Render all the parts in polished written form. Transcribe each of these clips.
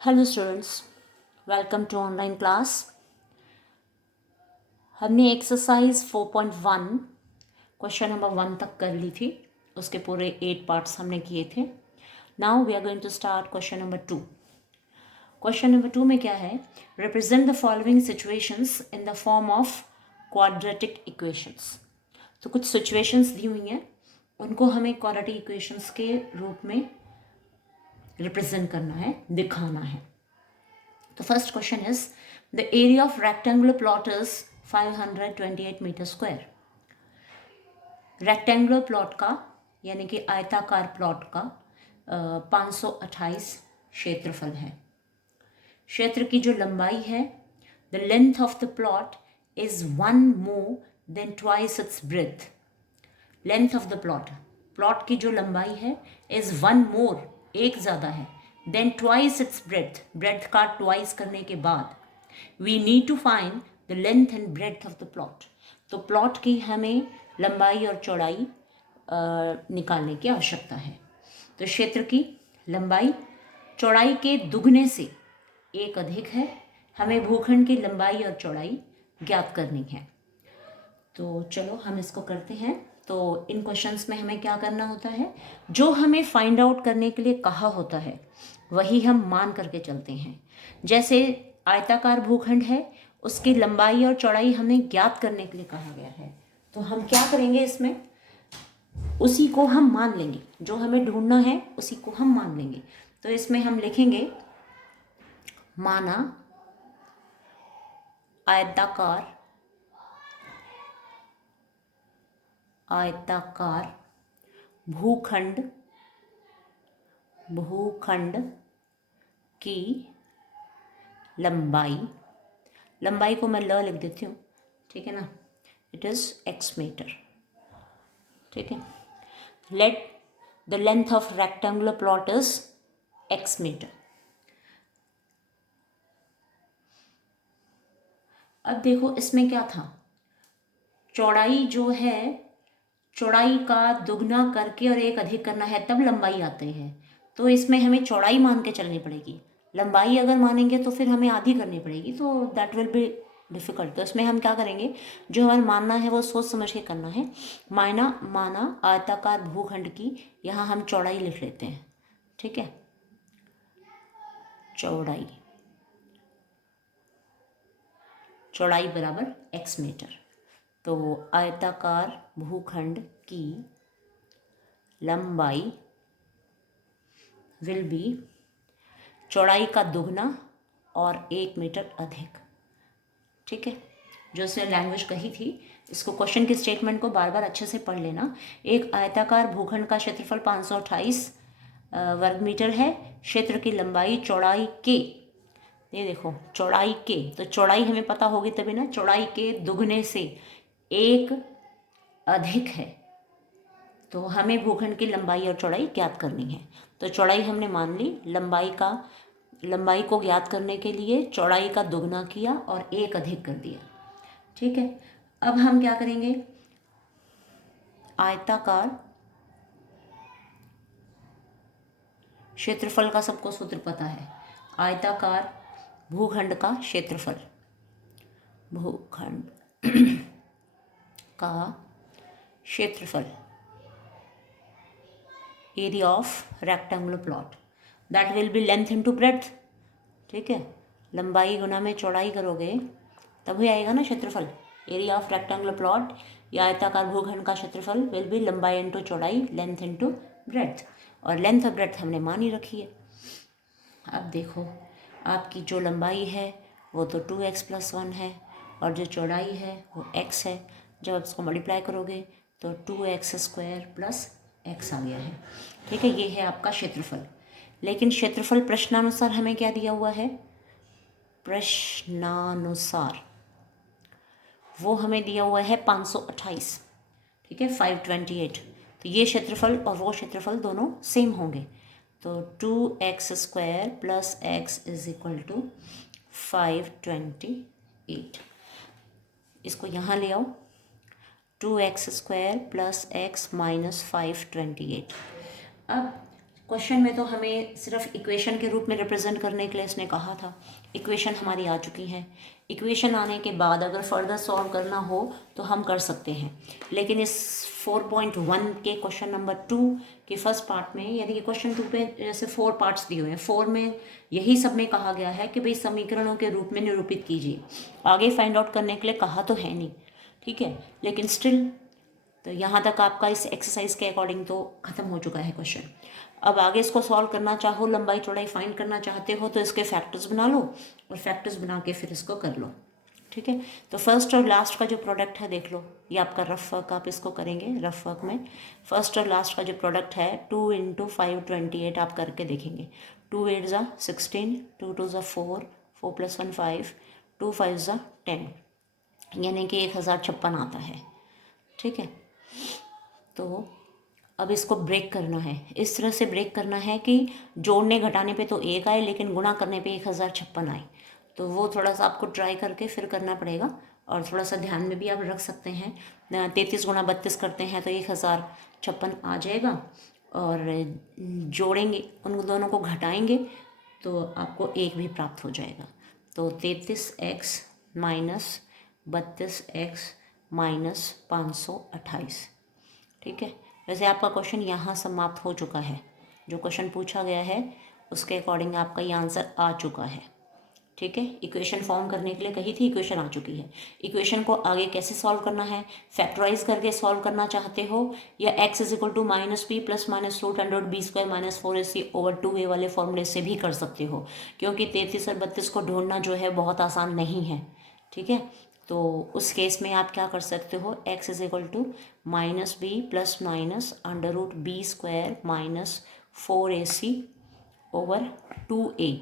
Hello students, welcome to online class. हमने exercise 4.1 question number 1 तक कर ली थी। उसके पूरे 8 पार्ट्स हमने किए थे। Now we are going to start question number 2। Question number 2 में क्या है? Represent the following situations in the form of quadratic equations. तो कुछ सिचुएशंस दी हुई हैं, उनको हमें क्वाड्रेटिक इक्वेशंस के रूप में रिप्रेजेंट करना है, दिखाना है। The first question is, the area of rectangular plot is 528 meter square. Rectangular plot का यानी कि आयताकार प्लॉट का 528 क्षेत्रफल है। क्षेत्र की जो लंबाई है, the length of the plot is 1 more then twice its breath. Length of the plot, plot की जो लंबाई है, इज 1 more, एक ज़्यादा है, then twice its breadth, breadth का ट्वाइस करने के बाद we need to find the length and breadth of the plot. तो प्लॉट की हमें लंबाई और चौड़ाई निकालने की आवश्यकता है। तो क्षेत्र की लंबाई चौड़ाई के दुगने से एक अधिक है। हमें भूखंड की लंबाई और चौड़ाई ज्ञात करनी है। तो चलो हम इसको करते हैं। तो इन क्वेश्चंस में हमें क्या करना होता है, जो हमें फाइंड आउट करने के लिए कहा होता है वही हम मान करके चलते हैं। जैसे आयताकार भूखंड है, उसकी लंबाई और चौड़ाई हमें ज्ञात करने के लिए कहा गया है, तो हम क्या करेंगे, इसमें उसी को हम मान लेंगे। जो हमें ढूंढना है उसी को हम मान लेंगे। तो इसमें हम लिखेंगे, माना आयताकार भूखंड की लंबाई को मैं ल लिख देती हूँ, ठीक है ना, इट इज x मीटर, ठीक है। Let the length of rectangular plot is x metre. अब देखो इसमें क्या था, चौड़ाई जो है, चौड़ाई का दुगना करके और एक अधिक करना है तब लंबाई आती है। तो इसमें हमें चौड़ाई मान के चलनी पड़ेगी। लंबाई अगर मानेंगे तो फिर हमें आधी करनी पड़ेगी, तो दैट विल बी डिफ़िकल्ट। तो इसमें हम क्या करेंगे, जो हमें मानना है वो सोच समझ के करना है। माना आयताकार भूखंड की, यहाँ हम चौड़ाई लिख लेते हैं, ठीक है। चौड़ाई बराबर x मीटर। तो आयताकार भूखंड की लंबाई विल बी चौड़ाई का दुगना और 1 मीटर अधिक, ठीक है। जो इसने लैंग्वेज कही थी, इसको क्वेश्चन की स्टेटमेंट को बार बार अच्छे से पढ़ लेना। एक आयताकार भूखंड का क्षेत्रफल 528 वर्ग मीटर है। क्षेत्र की लंबाई चौड़ाई के, ये देखो चौड़ाई के, तो चौड़ाई हमें पता होगी तभी ना, चौड़ाई के दुगने से एक अधिक है। तो हमें भूखंड की लंबाई और चौड़ाई ज्ञात करनी है। तो चौड़ाई हमने मान ली, लंबाई को ज्ञात करने के लिए चौड़ाई का दुगना किया और एक अधिक कर दिया, ठीक है। अब हम क्या करेंगे, आयताकार क्षेत्रफल का सबको सूत्र पता है। आयताकार भूखंड का क्षेत्रफल, भूखंड का क्षेत्रफल, area of rectangular plot, that will be length into breadth, ठीक है। लंबाई गुना में चौड़ाई करोगे तभी आएगा ना क्षेत्रफल। एरिया ऑफ रेक्टेंगुलर प्लॉट या आयताकार भूखंड का क्षेत्रफल विल बी लंबाई इंटू चौड़ाई, लेंथ इंटू ब्रेड्थ, और लेंथ और ब्रेड्थ हमने मान ही रखी है। अब देखो, आपकी जो लंबाई है वो तो 2x + 1 है, और जो चौड़ाई है वो x है। जब आप इसको मल्टीप्लाई करोगे तो 2x² + x आ गया है, ठीक है। ये है आपका क्षेत्रफल। लेकिन क्षेत्रफल प्रश्नानुसार हमें क्या दिया हुआ है, प्रश्नानुसार वो हमें दिया हुआ है 528, ठीक है, 528। तो ये क्षेत्रफल और वो क्षेत्रफल दोनों सेम होंगे। तो 2x² + x = 528। इसको यहाँ ले आओ, 2x² + x - 528। अब क्वेश्चन में तो हमें सिर्फ इक्वेशन के रूप में रिप्रेजेंट करने के लिए इसने कहा था। इक्वेशन हमारी आ चुकी हैं। इक्वेशन आने के बाद अगर फर्दर सॉल्व करना हो तो हम कर सकते हैं, लेकिन इस 4.1 के क्वेश्चन नंबर 2 के फर्स्ट पार्ट में, यानी कि क्वेश्चन 2 पे जैसे 4 पार्ट्स दिए हुए हैं, 4 में यही सब में कहा गया है कि भाई समीकरणों के रूप में निरूपित कीजिए। आगे फाइंड आउट करने के लिए कहा तो है नहीं, ठीक है, लेकिन स्टिल तो यहाँ तक आपका इस एक्सरसाइज के अकॉर्डिंग तो ख़त्म हो चुका है क्वेश्चन। अब आगे इसको सॉल्व करना चाहो, लंबाई चौड़ाई फाइंड करना चाहते हो तो इसके फैक्टर्स बना लो और फैक्टर्स बना के फिर इसको कर लो, ठीक है। तो फर्स्ट और लास्ट का जो प्रोडक्ट है देख लो, ये आपका रफ वर्क आप इसको करेंगे। रफ वर्क में फर्स्ट और लास्ट का जो प्रोडक्ट है 2 × 5 28 आप करके देखेंगे। 2 8 ज़ा 16, 2 2 ज़ा 4, 4 + 1 5, 2 5 ज़ा 10, यानी कि 1056 आता है, ठीक है। तो अब इसको ब्रेक करना है, इस तरह से ब्रेक करना है कि जोड़ने घटाने पे तो 1 आए लेकिन गुणा करने पे 1056 आए। तो वो थोड़ा सा आपको ट्राई करके फिर करना पड़ेगा, और थोड़ा सा ध्यान में भी आप रख सकते हैं। 33 × 32 करते हैं तो 1056 आ जाएगा, और जोड़ेंगे उन दोनों को घटाएंगे तो आपको 1 भी प्राप्त हो जाएगा। तो 33x - 32x - 528, ठीक है। वैसे आपका क्वेश्चन यहाँ समाप्त हो चुका है। जो क्वेश्चन पूछा गया है उसके अकॉर्डिंग आपका ये आंसर आ चुका है, ठीक है। इक्वेशन फॉर्म करने के लिए कही थी, इक्वेशन आ चुकी है। इक्वेशन को आगे कैसे सॉल्व करना है, फैक्टराइज करके सॉल्व करना चाहते हो या x = -b + -√100b² - 4ac/2a वाले फॉर्मूले से भी कर सकते हो, क्योंकि 33 और 32 को ढूंढना जो है बहुत आसान नहीं है, ठीक है। तो उस केस में आप क्या कर सकते हो, x = -b + -√b² - 4ac/2a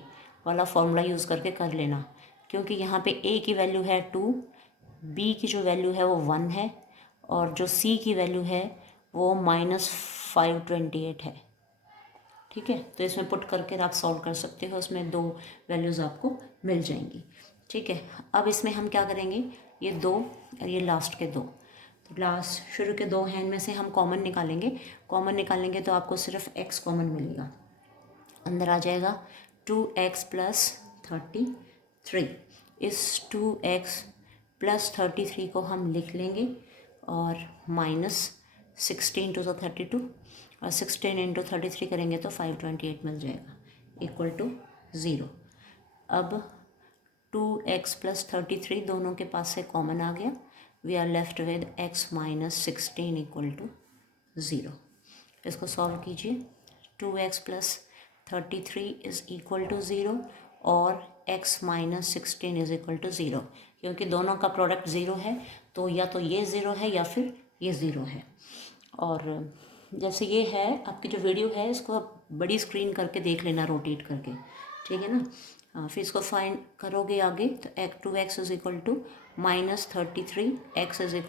वाला फॉर्मूला यूज़ करके कर लेना, क्योंकि यहाँ पे a की वैल्यू है 2, b की जो वैल्यू है वो 1 है, और जो c की वैल्यू है वो -528 है, ठीक है। तो इसमें पुट करके आप सॉल्व कर सकते हो, उसमें 2 वैल्यूज़ आपको मिल जाएंगी, ठीक है। अब इसमें हम क्या करेंगे, ये 2 और ये लास्ट के 2, तो लास्ट शुरू के 2 हैं, इनमें से हम कॉमन निकालेंगे। कॉमन निकालेंगे तो आपको सिर्फ x कॉमन मिलेगा, अंदर आ जाएगा 2x + 33। इस 2x + 33 को हम लिख लेंगे और -16 × 32, और 16 × 33 करेंगे तो 528 मिल जाएगा, = 0। अब 2x + 33 दोनों के पास से कॉमन आ गया, we are left with x - 16 = 0। इसको सॉल्व कीजिए। 2x + 33 = 0 और x - 16 = 0, क्योंकि दोनों का प्रोडक्ट 0 है, तो या तो ये 0 है या फिर ये 0 है। और जैसे ये है आपकी जो वीडियो है, इसको आप बड़ी स्क्रीन करके देख लेना, रोटेट करके, ठीक है ना। फिर इसको फाइंड करोगे आगे तो 2x = -33, x =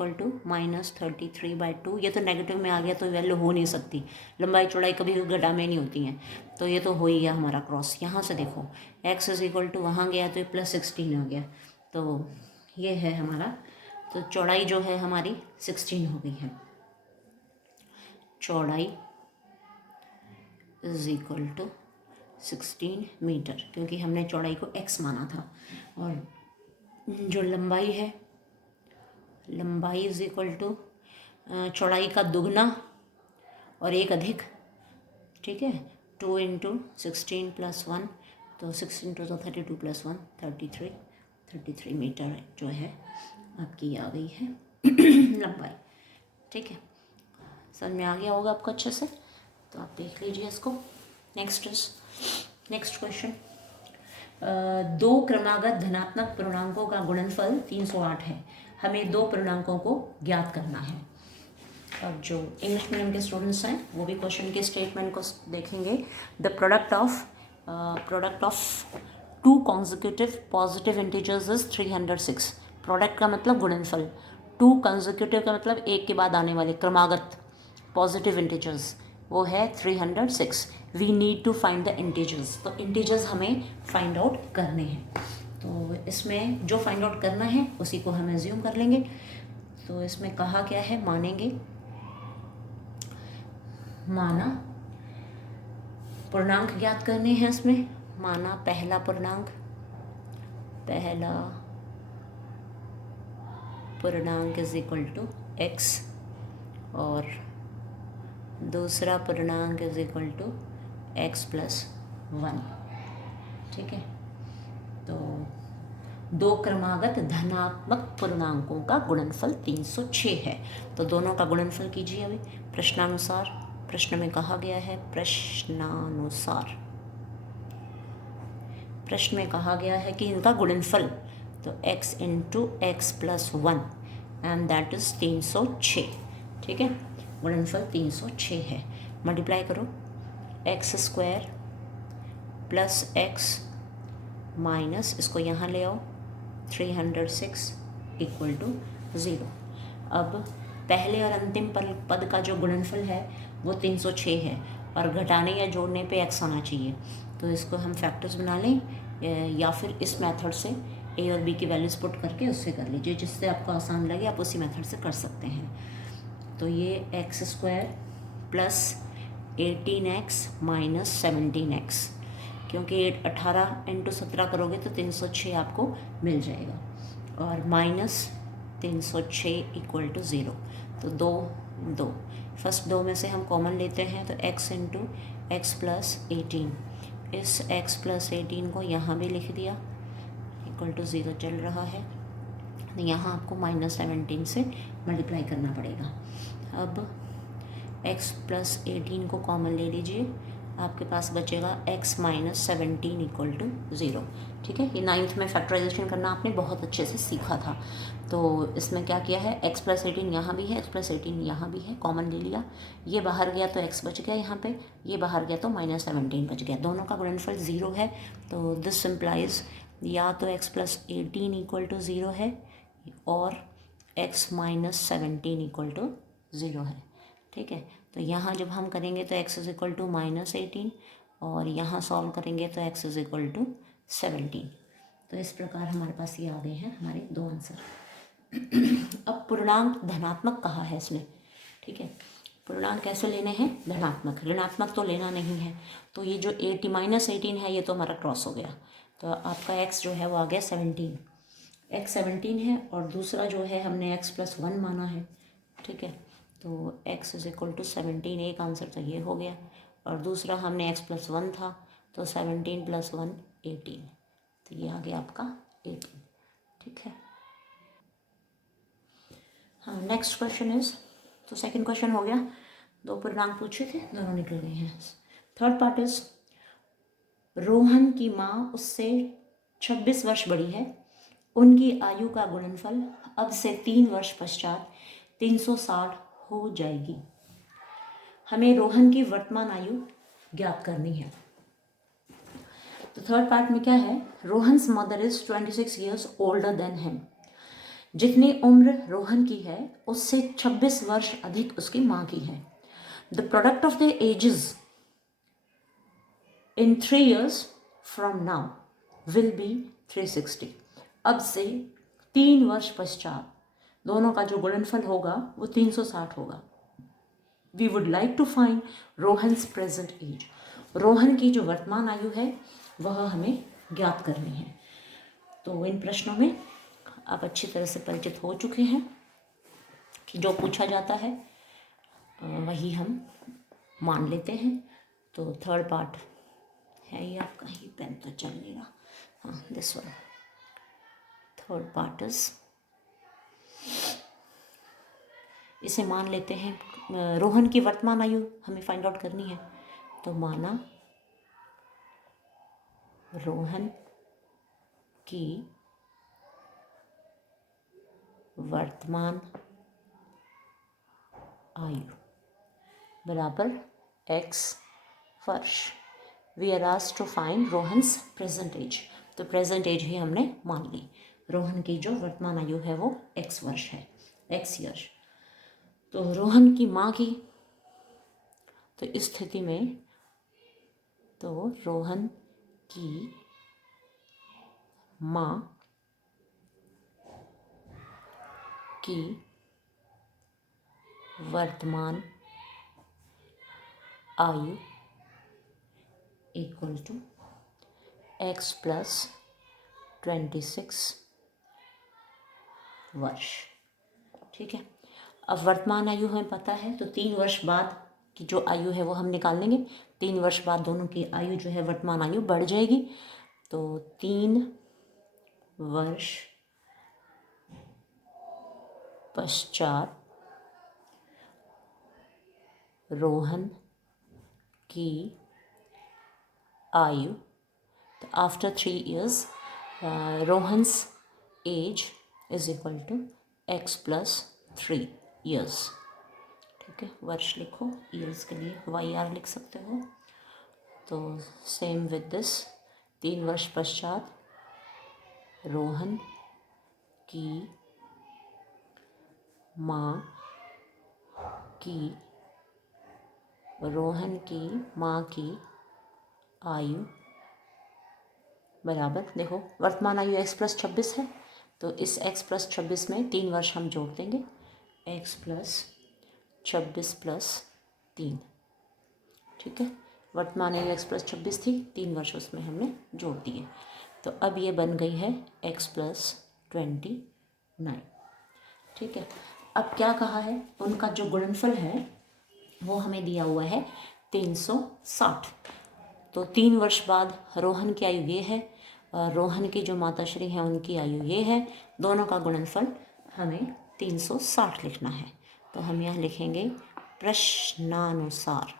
-33/2। ये तो नेगेटिव में आ गया तो वैल्यू हो नहीं सकती, लंबाई चौड़ाई कभी घटा में नहीं होती हैं, तो ये तो हो ही गया हमारा क्रॉस। यहाँ से देखो x = वहाँ गया तो ये +16 आ गया, तो ये है हमारा, तो चौड़ाई जो है हमारी 16 हो गई है। चौड़ाई = 16 मीटर, क्योंकि हमने चौड़ाई को x माना था, और जो लंबाई है, लंबाई = चौड़ाई का दुगना और 1 अधिक, ठीक है। 2 × 16 + 1, तो 16 × 32 + 1 33 मीटर जो है आपकी आ गई है लंबाई, ठीक है। समझ में आ गया होगा आपको अच्छे से, तो आप देख लीजिए इसको। नेक्स्ट क्वेश्चन, 2 क्रमागत धनात्मक पूर्णांकों का गुणनफल 308 है, हमें 2 पूर्णांकों को ज्ञात करना है। अब जो इंग्लिश मीडियम के स्टूडेंट्स हैं वो भी क्वेश्चन के स्टेटमेंट को देखेंगे। The product of 2 consecutive positive integers is 306। Product का मतलब गुणनफल, 2 consecutive का मतलब एक के बाद आने वाले क्रमागत पॉजिटिव इंटीजर्स, वो है 306। We need to find the integers, तो इंटीजर्स हमें फाइंड आउट करने हैं। तो इसमें जो फाइंड आउट करना है उसी को हम एज्यूम कर लेंगे। तो इसमें कहा क्या है, मानेंगे, माना पूर्णांक ज्ञात करने हैं इसमें। माना पहला पूर्णांक इज इक्वल टू x और दूसरा पूर्णांक is equal to x plus 1। ठीक है, तो दो क्रमागत धनात्मक पूर्णांकों का गुणनफल 306 है। तो दोनों का गुणनफल कीजिए अभी प्रश्नानुसार। प्रश्न में कहा गया है प्रश्न में कहा गया है कि इनका गुणनफल, तो x into x plus 1 and that is 306। ठीक है, गुणनफल 306 है। मल्टीप्लाई करो, x square plus x minus इसको यहाँ ले आओ 306 इक्वल टू 0। अब पहले और अंतिम पद का जो गुणनफल है वो 306 है और घटाने या जोड़ने पे x आना चाहिए। तो इसको हम फैक्टर्स बना लें या फिर इस मेथड से a और b की वैल्यूज पुट करके उससे कर लीजिए, जिससे आपको आसान लगे आप उसी मेथड से कर सकते हैं। तो ये x square plus 18x minus 17x, क्योंकि 18 इंटू 17 करोगे तो 306 आपको मिल जाएगा, और माइनस 306 इक्वल टू 0। तो दो फर्स्ट दो में से हम कॉमन लेते हैं, तो x इंटू एक्स प्लस 18, इस x प्लस 18 को यहाँ भी लिख दिया इक्वल टू 0 चल रहा है। यहाँ आपको माइनस 17 से मल्टीप्लाई करना पड़ेगा। अब x प्लस 18 को कॉमन ले लीजिए, आपके पास बचेगा x माइनस 17 इक्वल टू 0। ठीक है, ये 9th में फैक्टराइजेशन करना आपने बहुत अच्छे से सीखा था। तो इसमें क्या किया है, x प्लस 18 यहाँ भी है, x प्लस 18 यहाँ भी है, कॉमन ले लिया। ये बाहर गया तो x बच गया यहाँ पे, ये बाहर गया तो माइनस 17 बच गया। दोनों का गुणनफल 0 है, तो दिस इम्प्लाइज या तो x प्लस 18 इक्वल टू 0 है और x माइनस 17 इक्वल टू 0 है। ठीक है, तो यहाँ जब हम करेंगे तो x is equal to minus 18 और यहाँ सॉल्व करेंगे तो x इज इक्वल टू 17। तो इस प्रकार हमारे पास ये आ गए हैं हमारे दो आंसर। अब पूर्णांक धनात्मक कहा है इसने। ठीक है, पूर्णांक कैसे लेने हैं, धनात्मक, ऋणात्मक तो लेना नहीं है। तो ये जो 80 माइनस 18 है ये तो हमारा क्रॉस हो गया, तो आपका x जो है वो आ गया 17। x 17 है और दूसरा जो है हमने x प्लस 1 माना है। ठीक है, तो x इज इक्वल टू 17, एक आंसर तो ये हो गया, और दूसरा हमने x प्लस 1 था, तो 17 प्लस 1 18, तो ये आ गया आपका 18। ठीक है, हाँ नेक्स्ट क्वेश्चन इज, तो सेकंड क्वेश्चन हो गया, दो पूर्णांक पूछे थे, दोनों निकल गए हैं। थर्ड पार्ट इज, रोहन की माँ उससे 26 वर्ष बड़ी है, उनकी आयु का गुणनफल अब से 3 वर्ष पश्चात 360 हो जाएगी। हमें रोहन की वर्तमान आयु ज्ञात करनी है। तो थर्ड पार्ट में क्या है, Rohan's mother is 26 years older than him. जितनी उम्र रोहन की है उससे 26 वर्ष अधिक उसकी माँ की है। The product of the ages in 3 years from now will be 360। अब से 3 वर्ष पश्चात दोनों का जो गुणनफल होगा वो 360 होगा। We would like to find Rohan's present age. Rohan की जो वर्तमान आयु है वह हमें ज्ञात करनी है। तो इन प्रश्नों में आप अच्छी तरह से परिचित हो चुके हैं कि जो पूछा जाता है वही हम मान लेते हैं। तो थर्ड पार्ट है ये आपका, ही पेन तो चल नहीं रहा, हाँ this one. Third part is, इसे मान लेते हैं, रोहन की वर्तमान आयु हमें फाइंड आउट करनी है। तो माना रोहन की वर्तमान आयु बराबर x वर्ष। We are asked to find Rohan's present age, तो प्रेजेंट एज ही हमने मान ली। रोहन की जो वर्तमान आयु है वो x वर्ष है, x ईयर। तो रोहन की माँ की, तो इस स्थिति में तो रोहन की माँ की वर्तमान आयु इक्वल टू x प्लस 26 वर्ष। ठीक है, अब वर्तमान आयु हमें पता है, तो 3 वर्ष बाद की जो आयु है वो हम निकाल लेंगे। 3 वर्ष बाद दोनों की आयु जो है वर्तमान आयु बढ़ जाएगी। तो 3 वर्ष पश्चात रोहन की आयु, तो after 3 years Rohan's age is equal to x plus 3 years। ठीक है, वर्ष लिखो, ईयर्स के लिए YR लिख सकते हो। तो सेम विद दिस, 3 वर्ष पश्चात रोहन की माँ की आयु बराबर, देखो वर्तमान आयु x प्लस 26 है, तो इस x प्लस 26 में 3 वर्ष हम जोड़ देंगे, x प्लस 26 प्लस 3। ठीक है, वर्तमान आयु x प्लस 26 थी, 3 वर्ष उसमें हमने जोड़ दिए। तो अब ये बन गई है x प्लस 29। ठीक है, अब क्या कहा है, उनका जो गुणनफल है वो हमें दिया हुआ है 360। तो 3 वर्ष बाद रोहन की आयु ये है और रोहन की जो माताश्री हैं उनकी आयु ये है, दोनों का गुणनफल हमें 360 लिखना है। तो हम यहाँ लिखेंगे प्रश्नानुसार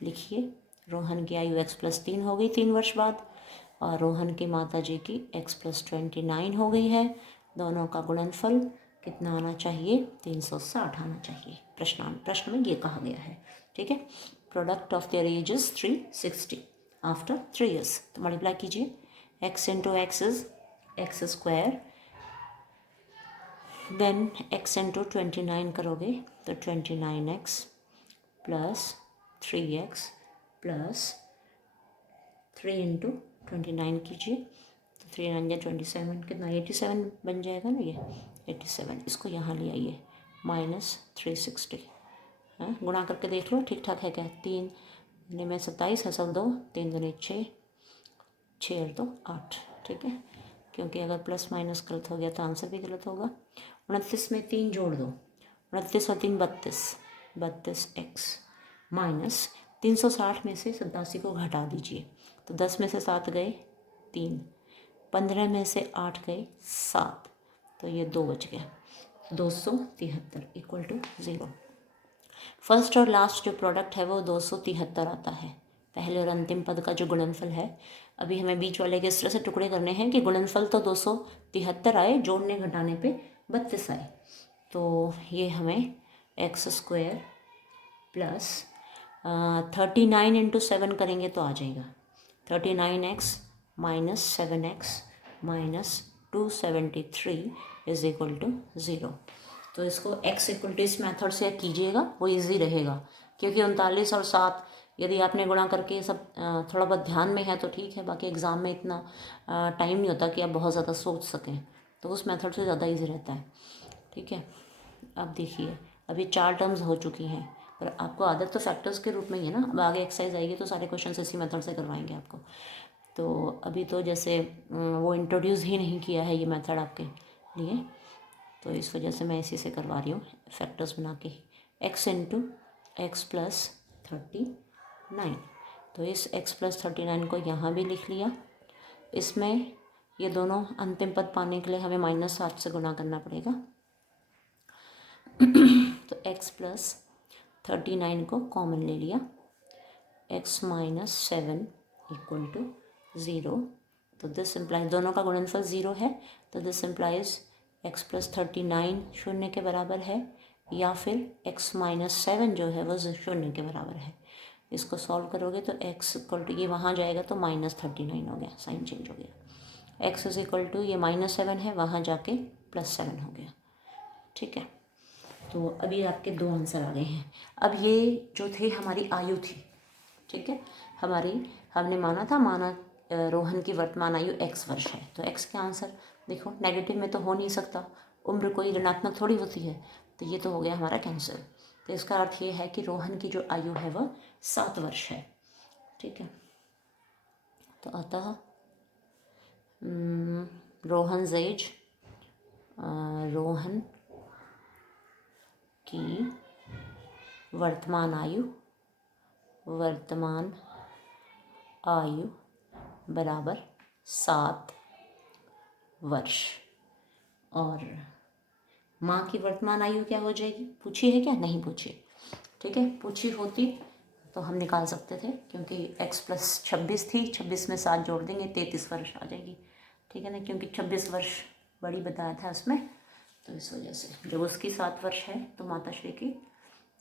लिखिए, रोहन की आयु x प्लस 3 हो गई 3 वर्ष बाद, और रोहन की माता जी की x प्लस 29 हो गई है। दोनों का गुणनफल कितना आना चाहिए, 360 आना चाहिए। प्रश्न में ये कहा गया है। ठीक है, product of their age is 360 after 3 years। तो मल्टीप्लाई कीजिए, x into x is x square, then x into 29 करोगे तो 29x plus 3x plus 3 into 29 कीजिए, तो 3 9 27, कितना 87 बन जाएगा ना, ये 87। इसको यहाँ ले आइए, माइनस 360 है, गुणा करके देख लो ठीक ठाक है क्या। 3 में 27 है, सब 2, 3 दूनी 6, 6 और 2 8। ठीक है, क्योंकि अगर प्लस माइनस गलत हो गया तो आंसर भी गलत होगा। 29 में 3 जोड़ दो, 29 और 3 32x माइनस 360 में से 87 को घटा दीजिए, तो 10 में से 7 गए 3, 15 में से 8 गए 7, तो ये 2 बच गया, 273 इक्वल टू 0। फर्स्ट और लास्ट जो प्रोडक्ट है वो 273 आता है। पहले और अंतिम पद का जो गुणनफल है, अभी हमें बीच वाले के इस तरह से टुकड़े करने हैं कि गुणनफल तो 273 आए, जोड़ने घटाने पे 32 आए। तो ये हमें एक्स स्क्वायर प्लस 39 इंटू 7 करेंगे तो आ जाएगा 39x minus 7x minus 273 is equal to 0। तो इसको x इक्वल टू इस मेथड से कीजिएगा, वो इजी रहेगा, क्योंकि 39 और 7 यदि आपने गुणा करके सब थोड़ा बहुत ध्यान में है तो ठीक है, बाकी एग्ज़ाम में इतना टाइम नहीं होता कि आप बहुत ज़्यादा सोच सकें, तो उस मेथड से ज़्यादा इजी रहता है। ठीक है, अब देखिए अभी 4 टर्म्स हो चुकी हैं, पर आपको आदत तो फैक्टर्स के रूप में ही है ना, अब आगे एक्सरसाइज आएगी तो सारे क्वेश्चन इसी मेथड से करवाएंगे आपको। तो अभी तो जैसे वो इंट्रोड्यूस ही नहीं किया है ये मेथड आपके लिए, तो इस वजह से मैं इसी से करवा रही हूँ, फैक्टर्स बना के। x इंटू एक्स प्लस 39, तो इस x प्लस 39 को यहाँ भी लिख लिया। इसमें ये दोनों अंतिम पद पाने के लिए हमें -7 से गुणा करना पड़ेगा। तो x प्लस 39 को कॉमन ले लिया, x माइनस 7 इक्वल टू 0। तो दिस इम्प्लाइज, दोनों का गुणनफल 0 है, तो दिस इम्प्लाइज x प्लस 39 शून्य के बराबर है, या फिर x माइनस 7 जो है वो शून्य के बराबर है। इसको सॉल्व करोगे तो x इक्वल टू, ये वहाँ जाएगा तो -39 हो गया, साइन चेंज हो गया। x इज इक्वल टू, ये -7 है, वहाँ जाके +7 हो गया। ठीक है, तो अभी आपके 2 आंसर आ गए हैं। अब ये जो थे हमारी आयु थी, ठीक है, हमने माना रोहन की वर्तमान आयु x वर्ष है, तो x का आंसर देखो नेगेटिव में तो हो नहीं सकता, उम्र कोई ऋणात्मक थोड़ी होती है, तो ये तो हो गया हमारा कैंसिल। तो इसका अर्थ ये है कि रोहन की जो आयु है वह 7 वर्ष है। ठीक है, तो अतः रोहन्स एज, रोहन की वर्तमान आयु बराबर 7 वर्ष। और माँ की वर्तमान आयु क्या हो जाएगी, पूछी है क्या, नहीं पूछी। ठीक है, पूछी होती तो हम निकाल सकते थे, क्योंकि x + 26 थी, 26 में 7 जोड़ देंगे 33 वर्ष आ जाएगी। ठीक है ना, क्योंकि 26 वर्ष बड़ी बताया था उसमें, तो इस वजह से जब उसकी 7 वर्ष है तो माता श्री की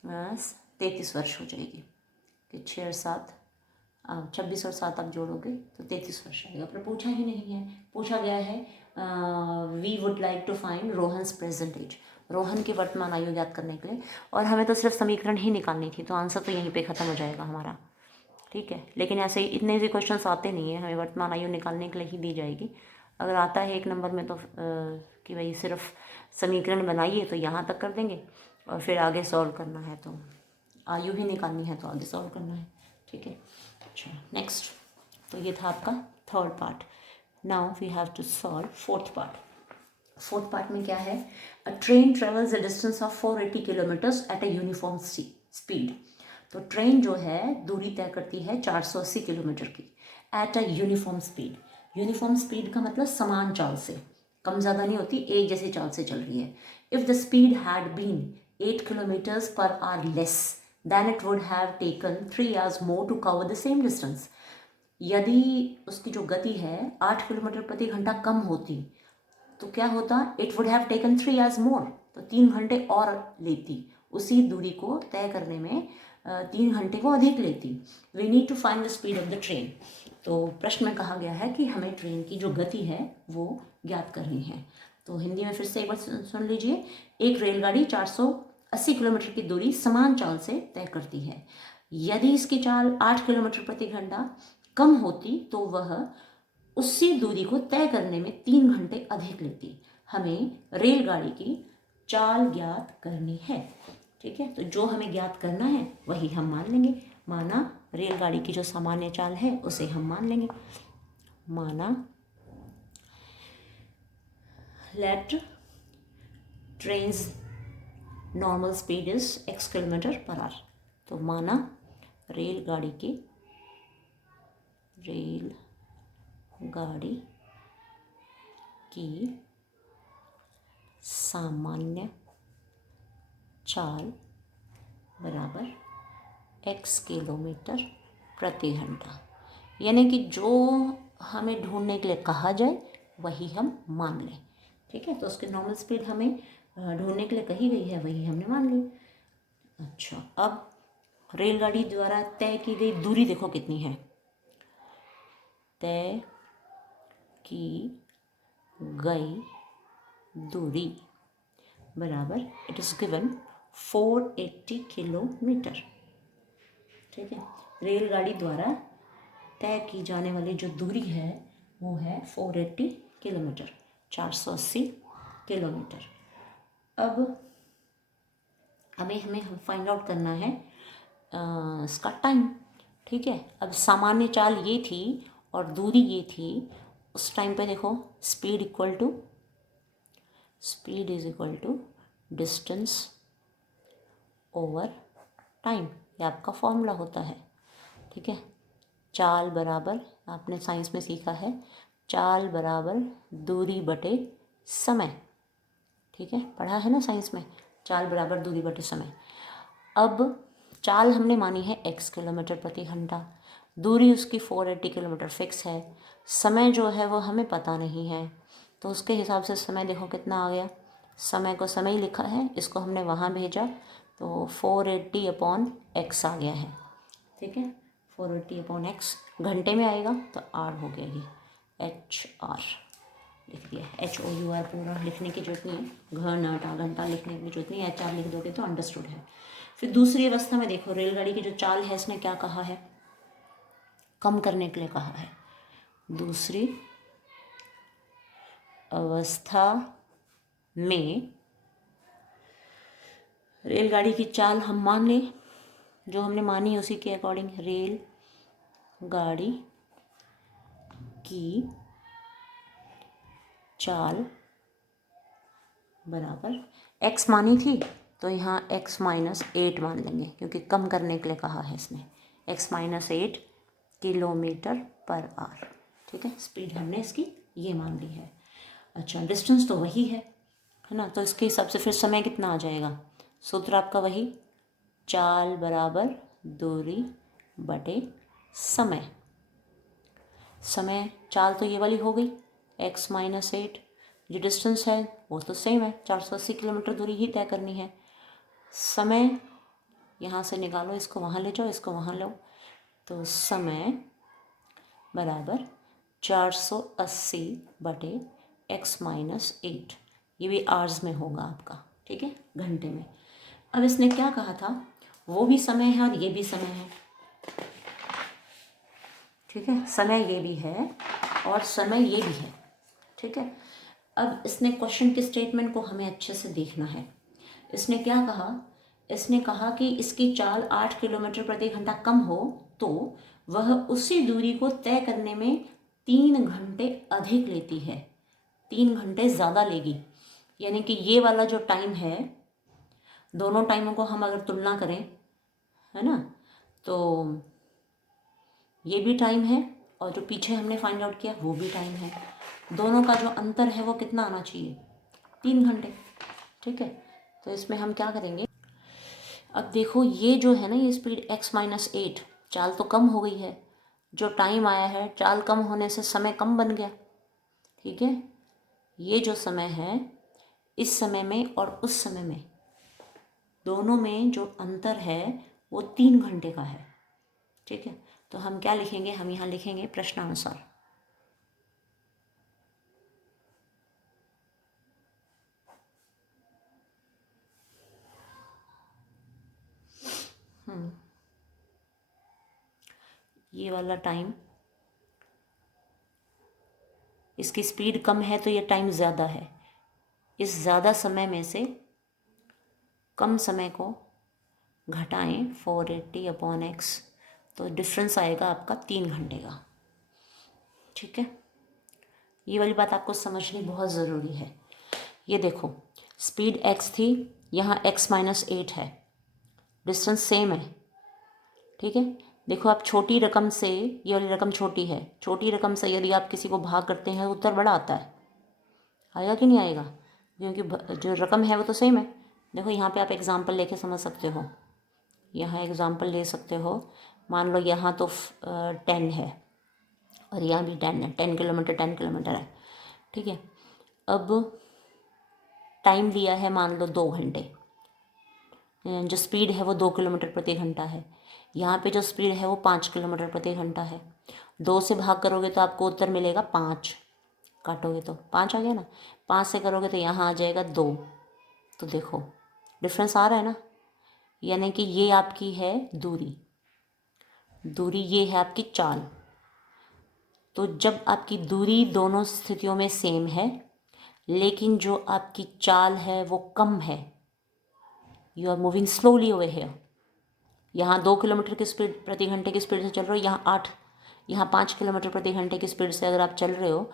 33 वर्ष हो जाएगी। कि 6 और 7, 26 और 7 आप जोड़ोगे तो 33 वर्ष आएगा। पर पूछा ही नहीं है, पूछा गया है we would like to find Rohan's present age, Rohan की वर्तमान आयु ज्ञात करने के लिए। और हमें तो सिर्फ समीकरण ही निकालनी थी, तो आंसर तो यहीं पे ख़त्म हो जाएगा हमारा। ठीक है, लेकिन ऐसे ही इतने भी क्वेश्चंस आते नहीं है, हमें वर्तमान आयु निकालने के लिए ही दी जाएगी। अगर आता है 1 नंबर में तो कि भाई सिर्फ समीकरण बनाइए तो यहाँ तक कर देंगे, और फिर आगे सॉल्व करना है तो आयु ही निकालनी है तो आगे सॉल्व करना है। ठीक है, अच्छा नेक्स्ट, तो ये था आपका 3rd part. Now we have to solve 4th part. 4th part में क्या है, a train travels a distance of 480 kilometres at a uniform speed. तो ट्रेन जो है दूरी तय करती है 480 किलोमीटर की, at a uniform speed. Uniform speed का मतलब समान चाल से, कम ज़्यादा नहीं होती, एक जैसी चाल से चल रही है। If the speed had been 8 kilometres per hour less than it would have taken 3 hours more to cover the same distance. यदि उसकी जो गति है 8 किलोमीटर प्रति घंटा कम होती तो क्या होता, it would have taken 3 hours मोर, तो 3 घंटे और लेती, उसी दूरी को तय करने में 3 घंटे को अधिक लेती। We need to find the speed of the train. तो प्रश्न में कहा गया है कि हमें ट्रेन की जो गति है वो ज्ञात करनी है। तो हिंदी में फिर से एक बार सुन लीजिए। एक रेलगाड़ी 480 किलोमीटर की दूरी समान चाल से तय करती है। यदि इसकी चाल 8 किलोमीटर प्रति घंटा कम होती तो वह उसी दूरी को तय करने में 3 घंटे अधिक लेती। हमें रेलगाड़ी की चाल ज्ञात करनी है। ठीक है, तो जो हमें ज्ञात करना है वही हम मान लेंगे। माना रेलगाड़ी की जो सामान्य चाल है उसे हम मान लेंगे। माना let train's normal speed is x km/h। तो माना रेलगाड़ी की सामान्य चाल बराबर x km/h। यानी कि जो हमें ढूंढने के लिए कहा जाए वही हम मान लें। ठीक है, तो उसकी नॉर्मल स्पीड हमें ढूंढने के लिए कही गई है, वही हमने मान ली। अच्छा, अब रेलगाड़ी द्वारा तय की गई दूरी देखो कितनी है। तय की गई दूरी बराबर इट इज़ गिवन 480 किलोमीटर। ठीक है, रेलगाड़ी द्वारा तय की जाने वाली जो दूरी है वो है 480 किलोमीटर, 480 किलोमीटर। अब हमें फाइंड आउट करना है इसका टाइम। ठीक है, अब सामान्य चाल ये थी और दूरी ये थी। उस टाइम पे देखो speed is equal to distance over time, ये आपका फॉर्मूला होता है। ठीक है, चाल बराबर, आपने साइंस में सीखा है, चाल बराबर दूरी बटे समय। ठीक है, पढ़ा है ना साइंस में, चाल बराबर दूरी बटे समय। अब चाल हमने मानी है x km/h, दूरी उसकी 480 किलोमीटर फिक्स है, समय जो है वो हमें पता नहीं है, तो उसके हिसाब से समय देखो कितना आ गया। समय को समय ही लिखा है, इसको हमने वहाँ भेजा तो 480/x आ गया है। ठीक है, 480/x घंटे में आएगा तो R हो गया, ये HR लिख दिया। HOUR पूरा लिखने की जरूरत नहीं है, घंटा घंटा लिखने की जरूरत नहीं है, HR लिख दोगे तो अंडरस्टूड है। फिर दूसरी अवस्था में देखो, रेलगाड़ी की जो चाल है इसने क्या कहा है, कम करने के लिए कहा है। दूसरी अवस्था में रेलगाड़ी की चाल हम मान लें, जो हमने मानी है उसी के अकॉर्डिंग। रेल गाड़ी की चाल बराबर x मानी थी तो यहाँ x-8 मान लेंगे, क्योंकि कम करने के लिए कहा है इसने। x-8 किलोमीटर पर आवर, ठीक है। स्पीड हमने इसकी ये मान ली है। अच्छा, डिस्टेंस तो वही है ना, तो इसके हिसाब से फिर समय कितना आ जाएगा। सूत्र आपका वही, चाल बराबर दूरी बटे समय। समय चाल तो ये वाली हो गई x-8, जो डिस्टेंस है वो तो सेम है, 480 किलोमीटर दूरी ही तय करनी है। समय यहाँ से निकालो, इसको वहाँ ले जाओ, इसको वहाँ लो, तो समय बराबर 480 बटे x-8, ये भी आवर्स में होगा आपका, ठीक है, घंटे में। अब इसने क्या कहा था, वो भी समय है और ये भी समय है, ठीक है। समय ये भी है और समय ये भी है, ठीक है। अब इसने क्वेश्चन के स्टेटमेंट को हमें अच्छे से देखना है। इसने क्या कहा, इसने कहा कि इसकी चाल 8 किलोमीटर प्रति घंटा कम हो तो वह उसी दूरी को तय करने में 3 घंटे अधिक लेती है, 3 घंटे ज़्यादा लेगी। यानी कि ये वाला जो टाइम है, दोनों टाइमों को हम अगर तुलना करें, है ना, तो ये भी टाइम है और जो पीछे हमने फाइंड आउट किया वो भी टाइम है। दोनों का जो अंतर है वो कितना आना चाहिए, 3 घंटे, ठीक है। तो इसमें हम क्या करेंगे, अब देखो ये जो है ना, ये स्पीड x-8, चाल तो कम हो गई है, जो टाइम आया है चाल कम होने से समय कम बन गया, ठीक है। ये जो समय है, इस समय में और उस समय में, दोनों में जो अंतर है वो 3 घंटे का है, ठीक है। तो हम क्या लिखेंगे, हम यहाँ लिखेंगे प्रश्नानुसार। ये वाला टाइम, इसकी स्पीड कम है तो ये टाइम ज़्यादा है, इस ज़्यादा समय में से कम समय को घटाएं 480/x, तो डिफरेंस आएगा आपका 3 घंटे का, ठीक है। ये वाली बात आपको समझनी बहुत ज़रूरी है। ये देखो, स्पीड x थी, यहाँ x-8 है, डिस्टेंस सेम है, ठीक है। देखो आप छोटी रकम से, ये वाली रकम छोटी है, छोटी रकम से यदि आप किसी को भाग करते हैं तो उत्तर बड़ा आता है, आएगा कि नहीं आएगा, क्योंकि जो रकम है वो तो सेम है। देखो यहाँ पे आप एग्जांपल लेके समझ सकते हो, यहाँ एग्जांपल ले सकते हो। मान लो यहाँ तो 10 है और यहाँ भी 10 है, 10 किलोमीटर 10 किलोमीटर है, ठीक है। अब टाइम दिया है मान लो 2 घंटे, जो स्पीड है वो 2 किलोमीटर प्रति घंटा है, यहाँ पे जो स्पीड है वो 5 किलोमीटर प्रति घंटा है। 2 से भाग करोगे तो आपको उत्तर मिलेगा 5, काटोगे तो 5 आ गया ना, 5 से करोगे तो यहाँ आ जाएगा 2। तो देखो डिफरेंस आ रहा है ना, यानी कि ये आपकी है दूरी, दूरी ये है आपकी चाल। तो जब आपकी दूरी दोनों स्थितियों में सेम है लेकिन जो आपकी चाल है वो कम है, you are moving slowly over here, यहाँ 2 किलोमीटर की स्पीड प्रति घंटे की स्पीड से चल रहे हो, यहाँ 5 किलोमीटर प्रति घंटे की स्पीड से अगर आप चल रहे हो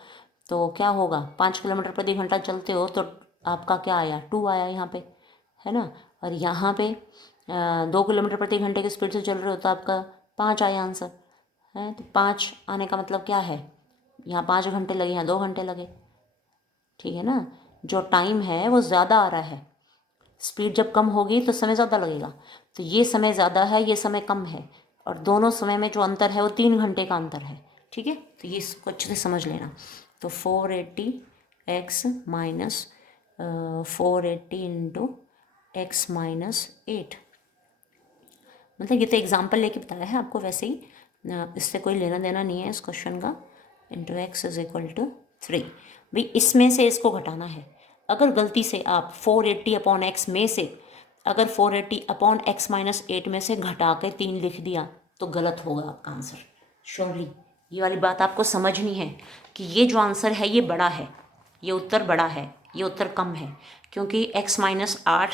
तो क्या होगा, 5 किलोमीटर प्रति घंटा चलते हो तो आपका क्या आया, 2 आया यहाँ पे, है ना। और यहाँ पे 2 किलोमीटर प्रति घंटे की स्पीड से चल रहे हो तो आपका 5 आया आंसर, है। तो 5 आने का मतलब क्या है, यहाँ 5 घंटे लगे, यहाँ 2 घंटे लगे, ठीक है ना। जो टाइम है वो ज़्यादा आ रहा है, स्पीड जब कम होगी तो समय ज़्यादा लगेगा, तो ये समय ज़्यादा है, ये समय कम है, और दोनों समय में जो अंतर है वो 3 घंटे का अंतर है, ठीक है। तो ये इसको अच्छे से समझ लेना। तो 480 इंटू x-8, मतलब ये तो एग्जाम्पल लेके बताया है आपको, वैसे ही इससे कोई लेना देना नहीं है इस क्वेश्चन का। Into x is equal to 3, भाई इसमें से इसको घटाना है। अगर गलती से आप 480/x में से अगर 480/x-8 में से घटा के 3 लिख दिया तो गलत होगा आपका आंसर, श्योरली। ये वाली बात आपको समझनी है कि ये जो आंसर है ये बड़ा है, ये उत्तर बड़ा है, ये उत्तर कम है, क्योंकि x-8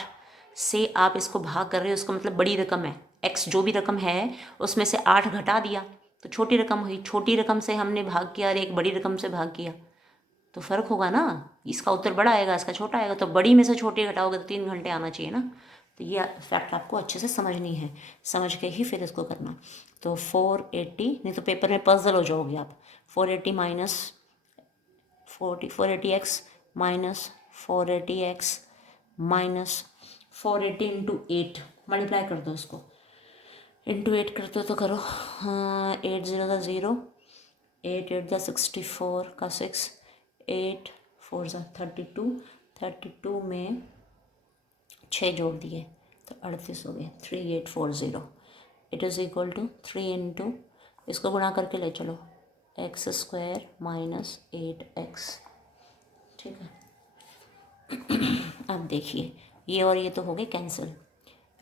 से आप इसको भाग कर रहे हो, उसका मतलब बड़ी रकम है, x जो भी रकम है उसमें से 8 घटा दिया तो छोटी रकम हुई, छोटी रकम से हमने भाग किया और एक बड़ी रकम से भाग किया तो फ़र्क होगा ना, इसका उत्तर बड़ा आएगा, इसका छोटा आएगा, तो बड़ी में से छोटी घटाओगे तो 3 घंटे आना चाहिए ना। तो ये फैक्ट आपको अच्छे से समझनी है, समझ के ही फिर इसको करना। तो 480, नहीं तो पेपर में पजल हो जाओगे आप। 480 minus 480x minus 480x minus 480 into 8 multiply कर दो इसको, इंटू 8 कर दो तो करो, हाँ 8 0 का 0, 8 8 का 64 का 6, 8 4 ज़ा 32, 32 में 6 जोड़ दिए तो 38 हो गए, 3840। It is equal to 3 into, इसको गुणा करके ले चलो, एक्स स्क्वायर माइनस 8x। ठीक है, अब देखिए ये और ये तो हो गए कैंसिल,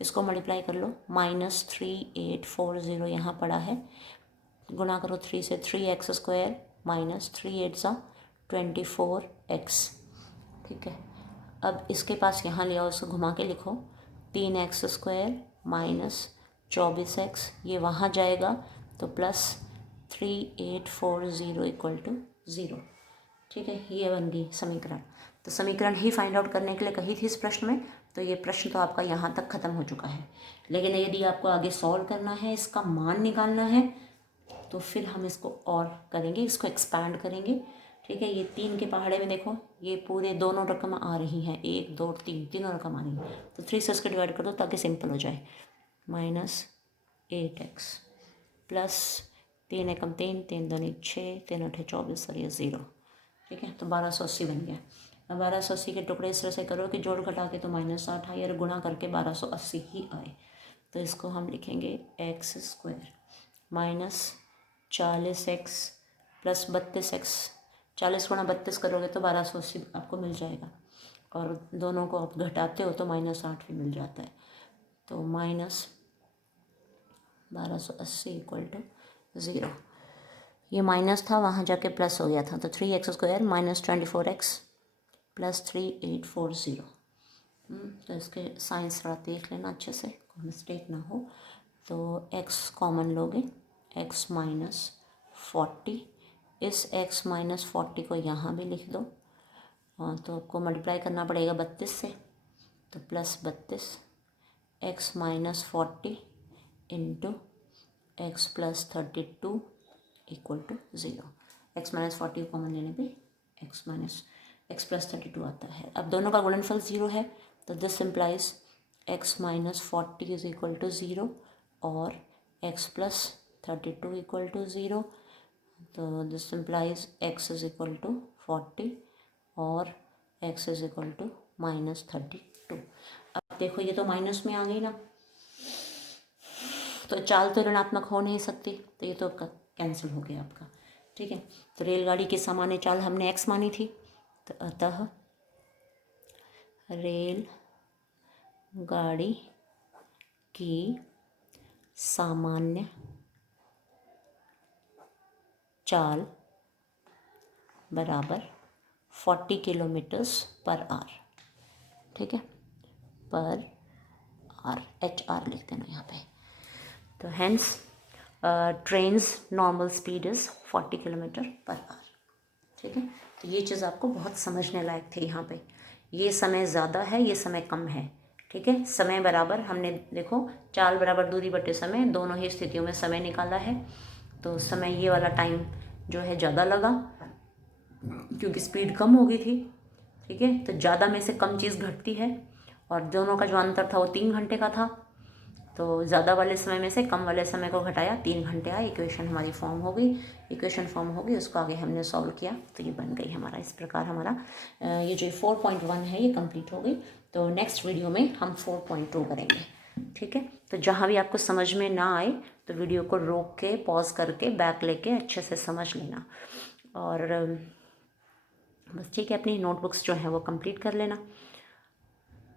इसको मल्टीप्लाई कर लो, -3840 यहाँ पड़ा है, गुणा करो 3 से, 3x स्क्वायर माइनस 3 8 सा 24x। ठीक है, अब इसके पास यहाँ ले आओ, इसको घुमा के लिखो, 3x स्क्वायर माइनस 24x, ये वहाँ जाएगा तो प्लस 3840 इक्वल टू 0। ठीक है, ये बन गई समीकरण। तो समीकरण ही फाइंड आउट करने के लिए कही थी इस प्रश्न में, तो ये प्रश्न तो आपका यहाँ तक ख़त्म हो चुका है। लेकिन यदि आपको आगे सॉल्व करना है, इसका मान निकालना है, तो फिर हम इसको और करेंगे, इसको एक्सपैंड करेंगे। ठीक है, ये 3 के पहाड़े में देखो, ये पूरे दोनों रकम आ रही हैं, 1 2 3 तीनों रकम आ रही हैं, तो 3 से इसको डिवाइड कर दो ताकि सिंपल हो जाए, -8x प्लस 3 एकम 3, 3 दूनी 6, 3 8 24 और ये 0। ठीक है, तो 1280 बन गया। अब 1280 के टुकड़े इस तरह से करो कि जोड़ घटा के तो -8 आए और गुणा करके 1280 ही आए। तो इसको हम लिखेंगे x square minus 40x plus 32x, 40 गुणा 32 करोगे तो 1280 आपको मिल जाएगा, और दोनों को आप घटाते हो तो -8 भी मिल जाता है। तो -1280 इक्वल टू 0। ये माइनस था, वहाँ जाके प्लस हो गया था, तो 3x square minus 24x plus 3840। तो इसके साइंस थोड़ा देख लेना अच्छे से, कोई मिस्टेक ना हो। तो x कॉमन लोगे, x माइनस 40, इस x माइनस 40 को यहाँ भी लिख दो, तो आपको मल्टीप्लाई करना पड़ेगा 32 से, तो plus 32 x minus 40 into x plus 32 equal to 0। x minus 40 common लेने पे x प्लस 32 आता है। अब दोनों का गुणनफल 0 है, तो this implies x minus 40 is equal to 0 और x प्लस 32 इक्वल टू 0। तो this implies x is equal to 40 और x इज इक्वल टू -32। अब देखो ये तो माइनस में आ गई ना, तो चाल तो ऋणात्मक हो नहीं सकती, तो ये तो आपका कैंसिल हो गया आपका। ठीक है, तो रेलगाड़ी की सामान्य चाल हमने x मानी थी, तो अतः रेल गाड़ी की सामान्य चाल बराबर 40 किलोमीटर्स पर आवर। ठीक है, पर आर, HR लिख देना यहाँ पे। तो hence train's normal speed is 40 kilometre per hour. ठीक है, तो ये चीज़ आपको बहुत समझने लायक थे यहाँ पे। ये समय ज़्यादा है, ये समय कम है। ठीक है, समय बराबर, हमने देखो चाल बराबर दूरी बटे समय, दोनों ही स्थितियों में समय निकाला है। तो समय ये वाला टाइम जो है ज़्यादा लगा क्योंकि स्पीड कम हो गई थी। ठीक है, तो ज़्यादा में से कम चीज़ घटती है, और दोनों का जो अंतर था वो 3 घंटे का था, तो ज़्यादा वाले समय में से कम वाले समय को घटाया, 3 घंटे आए, इक्वेशन हमारी फॉर्म हो गई। इक्वेशन फॉर्म हो गई, उसको आगे हमने सॉल्व किया तो ये बन गई हमारा। इस प्रकार हमारा ये जो 4.1 है ये कंप्लीट हो गई। तो नेक्स्ट वीडियो में हम 4.2 करेंगे। ठीक है, तो जहाँ भी आपको समझ में ना आए तो वीडियो को रोक के पॉज करके बैक लेके अच्छे से समझ लेना, और बस ठीक है, अपनी नोटबुक्स जो है वो कंप्लीट कर लेना।